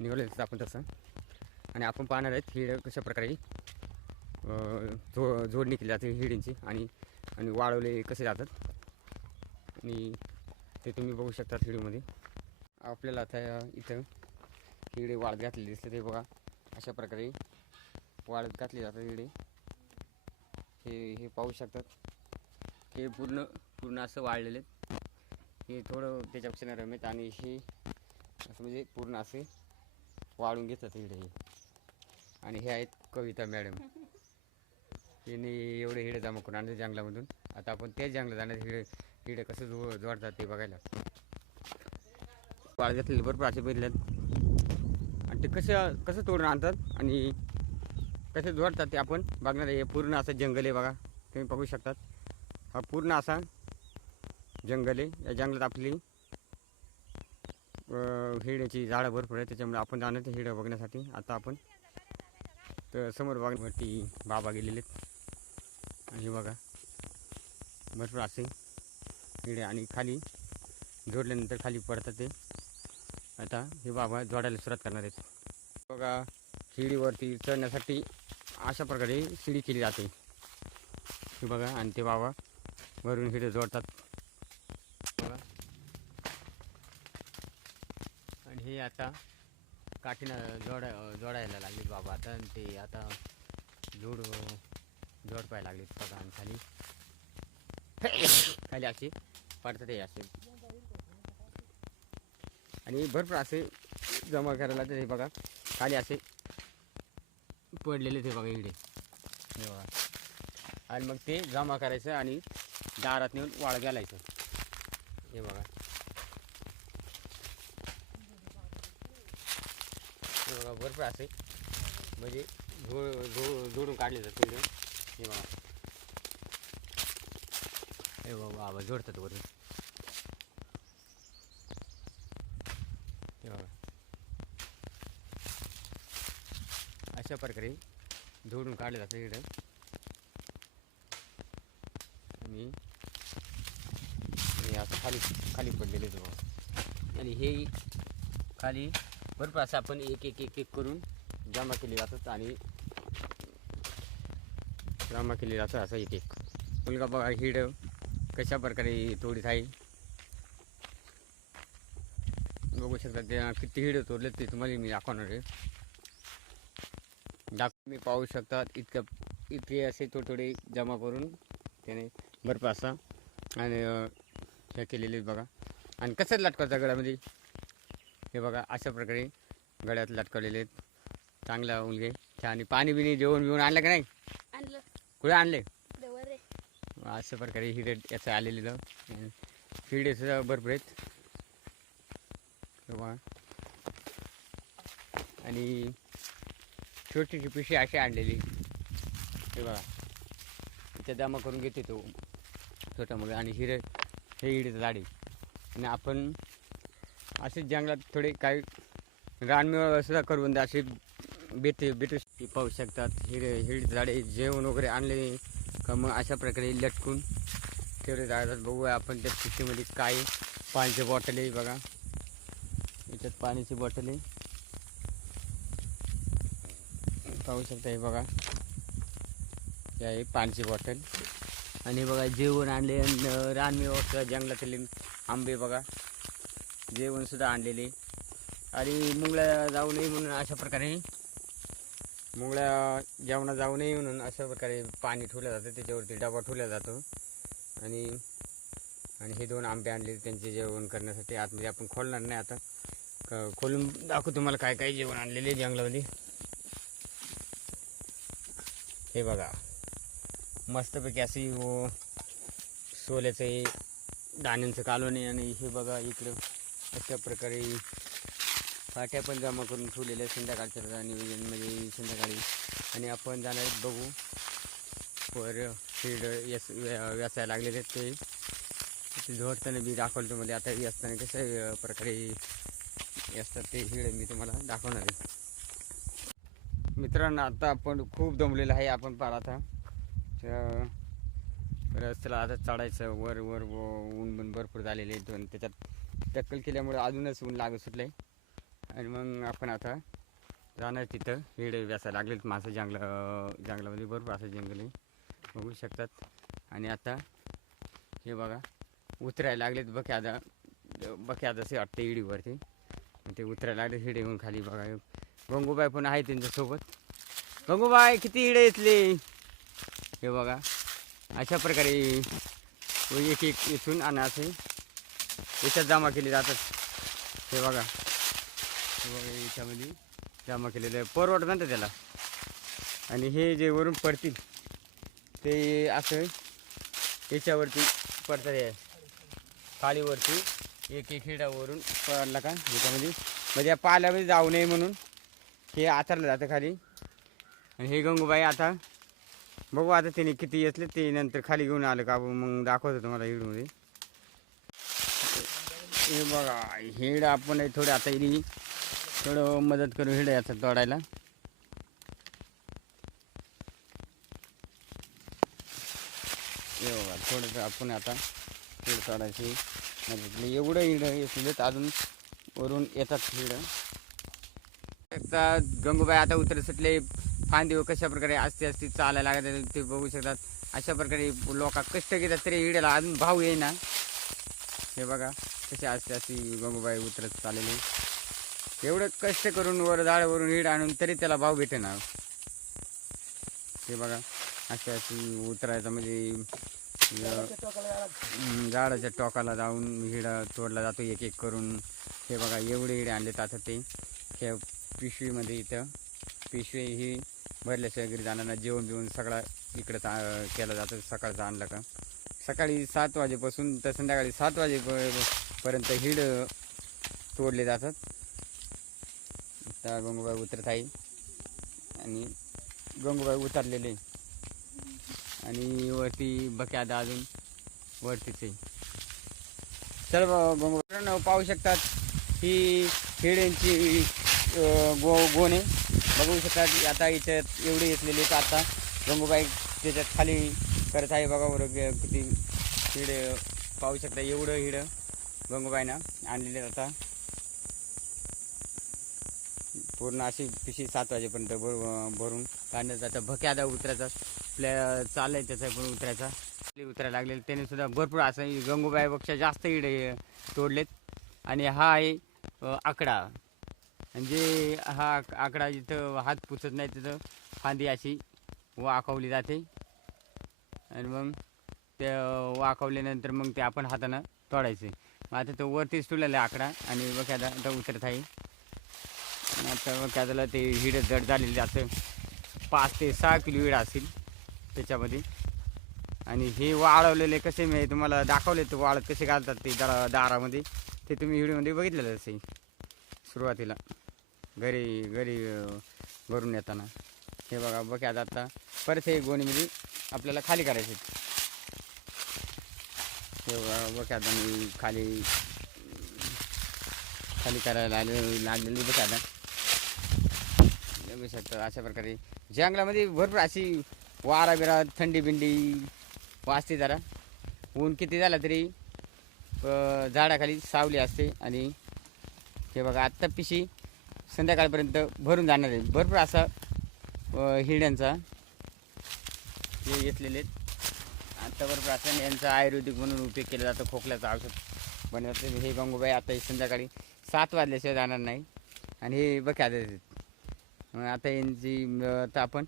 निवडलेलं आपण तसं. आणि आपण पाहणार आहेत हिड कशा प्रकारे जो जोडणी केली जाते हिडींची आणि आणि वाळवले कसे जातात. आणि ते तुम्ही बघू शकता हिडीमध्ये आपल्याला आता इथं हिडे वाळत घातलेली दिसते ते बघा. अशा प्रकारे वाळत घातले जातात हिडे हे हे पाहू शकतात. हे पूर्ण पूर्ण असं वाळलेले आहेत. हे थोडं त्याच्यापेक्षा नरम आहेत आणि हे असं म्हणजे पूर्ण असे वाळून घेतात हिडे हे आणि हे आहेत कविता मॅडम. तिने एवढे हिडे जमा करून आणले जंगलामधून. आता आपण त्याच जंगलात जाण्यात हिडे हिडे कसं जो जोडतात ते बघायला. वाळ घेतलेले भरपूर असे बघितले आणि ते कसं कसं तोडून आणतात आणि कसे जोडतात ते आपण बघणार आहे. हे पूर्ण असं जंगल आहे बघा. तुम्ही बघू शकतात. हा पूर्ण असा जंगल आहे. या जंगलात आपली हिड्याची झाडं भरपूर आहे त्याच्यामुळे आपण जाणार ते हिडं बघण्यासाठी. आता आपण तर समोर बघण्यावरती बाबा गेलेले आहेत. आणि हे बघा भरपूर असे हिडे आणि खाली जोडल्यानंतर खाली पडतात ते. आता हे बाबा जोडायला सुरुवात करणार आहेत. बघा शिडीवरती चढण्यासाठी अशा प्रकारे शिडी केली जाते. हे बघा आणि ते बाबा वरून हिडे जोडतात बघा आणि हे आता काठीनं जोडा जोडायला लागलीत बाबा. आता आणि ते आता जोड जोड पाहायला पदान खाली. खाली असे पडतात ते असे. आणि भरपूर असे जमा करायला ते बघा. खाली असे पडलेले ते बघा इकडे हे बघा. आणि मग ते जमा करायचं आणि दारात नेऊन वाळ घालायचं हे बघा हे बघा भरपूर असे म्हणजे जो जो जोडून काढले जातो इकडे हे बघा. हे बाबा बाबा जोडतात वरून. हे अशा प्रकारे जोडून काढले जाते इकडे. आणि असं खाली खाली पडलेले बाबा आणि हे खाली भरपूर असं आपण एक एक एक एक करून जमा केले जातात आणि जमा केले जातं असं एक एक. मुलगा बघा हिड कशा प्रकारे तोडीत आहे. बघू शकता ते किती हिड तोडले ते तुम्हाला मी दाखवणार आहे. मी पाहू शकतात इतकं इतके असे थोडे थोडे जमा करून त्याने भरपूर असा आणि हे केलेले आहेत बघा. आणि कसं लटकवतं गळ्यामध्ये? हे बघा अशा प्रकारे गळ्यात लटकवलेले आहेत. चांगला मुलगे आणि पाणी बिणी जेवण बिवून आणलं का नाही? आणलं. कुठे आणले? अशा प्रकारे हिरे याचं आलेलं हिरडे सुद्धा भरपूर आहेत. हे बघा. आणि छोटीशी पिशी अशी आणलेली. हे बघा. इथे जमा करून घेते तो. छोटा मुलं आणि हिरे हे हिडीचं झाड आणि आपण असेच जंगलात थोडे काही रानमेळ सुद्धा करून असे बेते भेटू पाहू शकतात. हिरे हिड झाडे जेवण वगैरे आणले का मग अशा प्रकारे लटकून ठेवले जातात बघूया आपण त्या शेतीमध्ये काय पाण्याची बॉटल आहे बघा. याच्यात पाण्याची बॉटल आहे. पाहू शकता हे बघा. हे आहे पाण्याची बॉटल आणि बघा जेवण आणले आणि रानमेवा जंगलातील आंबे बघा. जेवणसुद्धा आणलेले. आणि मुंगळ्या जाऊ नये म्हणून अशा प्रकारे मुंगळ्या जेवणा जाऊ नये म्हणून अशा प्रकारे पाणी ठेवलं जातं त्याच्यावरती डबा ठेवला जातो. आणि आणि हे दोन आंबे आणले त्यांचे जेवण करण्यासाठी. आतमध्ये आपण खोलणार नाही आता. खोलून दाखवू तुम्हाला काय काय जेवण आणलेले जंगलामध्ये. हे बघा. मस्तपैकी अशी सोल्याचं दाण्यांचं कालोनी आणि हे बघा इकडं. अशा प्रकारे पाट्या पण जमा करून ठेवलेल्या आहेत संध्याकाळच्या म्हणजे संध्याकाळी. आणि आपण जाणार आहेत बघू. वर फीड यस व्या- लागलेले आहेत ते. ते झोडताना मी दाखवलं तुम्हाला. आता असताना कशा प्रकारे असतात ते हिड मी तुम्हाला दाखवणार आहे. मित्रांनो आता आपण खूप दमलेलं आहे आपण पार आता. रस्त्याला आता चढायचं. वर वर व- ऊन पण भरपूर झालेले आहेत. त्याच्यात टक्कल केल्यामुळे अजूनच ऊन लागत सुटलं आहे आणि मग आपण आता जाणार तिथं. हिडे व्यासा लागलेत मासं जंगला जंगलामध्ये भरपूर असं जंगल आहे. बघू शकतात. आणि आता हे बघा उतरायला लागलेत. बघे आता बघे असे वाटते इडीवरती. ते उतरायला लागले हिडे येऊन खाली बघा. गंगूबाई पण आहे त्यांच्यासोबत. गंगूबाई किती हिडे येतले? हे बघा. अशा प्रकारे एक एक इथून आणि असे याच्यात जमा केले जातात हे बघा. हे बघा याच्यामध्ये जमा केलेलं आहे. परवड म्हणतात त्याला. आणि हे जे वरून पडतील ते असं याच्यावरती पडतात हे. खालीवरती एक एक हिडावरून पडला का? याच्यामध्ये. म्हणजे या पाल्यामध्ये जाऊ नये म्हणून हे आचारलं जातं खाली. आणि हे गंगूबाई आता बघू आता त्याने किती येतले ते नंतर खाली घेऊन आलं का? मग दाखवतो तुम्हाला हिडमध्ये हे बघा हिड आपण थोडं आता इरी थोडं मदत करू हिड याचा तोडायला. हे बघा थोडंसं आपण आता हिड तोडायची मदत एवढं हिड येत अजून वरून येतात हिड. गंगूबाई आता उतर सुटले. फांदी कशा प्रकारे असते असते चालायला लागतात ते बघू शकतात. अशा प्रकारे लोक कष्ट घेतात तरी हिड्याला अजून भाव येईना. हे बघा. कसे असते अशी गंगूबाई उतरत चाललेली. एवढं कष्ट करून वर झाडावरून हिड आणून तरी त्याला भाव भेटेना हे बघा अशी अशी उतरायचं म्हणजे झाडाच्या टोकाला जाऊन हिडा तोडला जातो एक एक करून. हे बघा एवढे हिडे आणलेत आता ते. ह्या पिशवीमध्ये इथं. पिशवी ही भरल्याशिवाय घरी जाणार जेवण बिवून सगळा इकडं केला जातं सकाळचं आणलं का? सकाळी सात वाजेपासून तर संध्याकाळी सात पर्यंत हिड तोडले जातात. आता गंगूबाई उतरत आहे. आणि गंगूबाई उतरलेले. आणि वरती बक्यादा अजून वरतीच. आहे चल गंगूबाई पाहू शकतात ही हिड्यांची गो गोणे. बघू शकतात आता याच्यात एवढे येतलेले तर आता गंगूबाई त्याच्यात खाली करत आहे बघा बरं किती हिड पाहू शकता एवढं हिडं. गंगूबाईनं आणलेले आता. पूर्ण अशी पिशी सात वाजेपर्यंत भर भरून काढण्यात जातं भक्या आता उतरायचा. प्ले चाललंय त्याचा पण उतरायचा. उतरायला लागलेलं. त्याने सुद्धा भरपूर असं गंगूबाईपेक्षा जास्त इडे तोडलेत. आणि हा आहे आकडा. म्हणजे हा आक- आकडा जिथं हात पुसत नाही तिथं फांदी अशी वाकवली जाते. आणि मग ते वाकवल्यानंतर मग ते आपण हातानं तोडायचे. आता तो वरतीच तुटलेला आहे आकडा आणि बघ आता उतरत आहे. आता बघ झालं ते हिड जड झालेली असं पाच ते सहा किलो हिड असेल त्याच्यामध्ये. आणि हे वाळवलेले कसे मी तुम्हाला दाखवले ते वाळत कसे घालतात ते दारा दारामध्ये. ते तुम्ही व्हिडिओमध्ये बघितलेलं असेल सुरुवातीला. घरी घरी भरून येताना. हे बघा बघ आता. आता परत हे गोणीमध्ये आपल्याला खाली करायचे हे बघा आता मी खाली खाली करायला आले लागलेली बघ आता. बघू शकता अशा प्रकारे. जंगलामध्ये भरपूर अशी वारा बिरा थंडी बिंडी वाजते जरा. ऊन किती झाला तरी झाडाखाली सावली असते आणि हे बघा आत्ता पिशी संध्याकाळपर्यंत भरून जाणार आहे. भरपूर असा हिरड्यांचा हे घेतलेले आहेत. आता प्राशन यांचा आयुर्वेदिक म्हणून उपयोग केला जातो खोकल्याचं औषध बनवतो. हे गंगूबाई आता संध्याकाळी सात वाजल्याशिवाय जाणार नाही. आणि हे बघा आता मग आता यांची आता आपण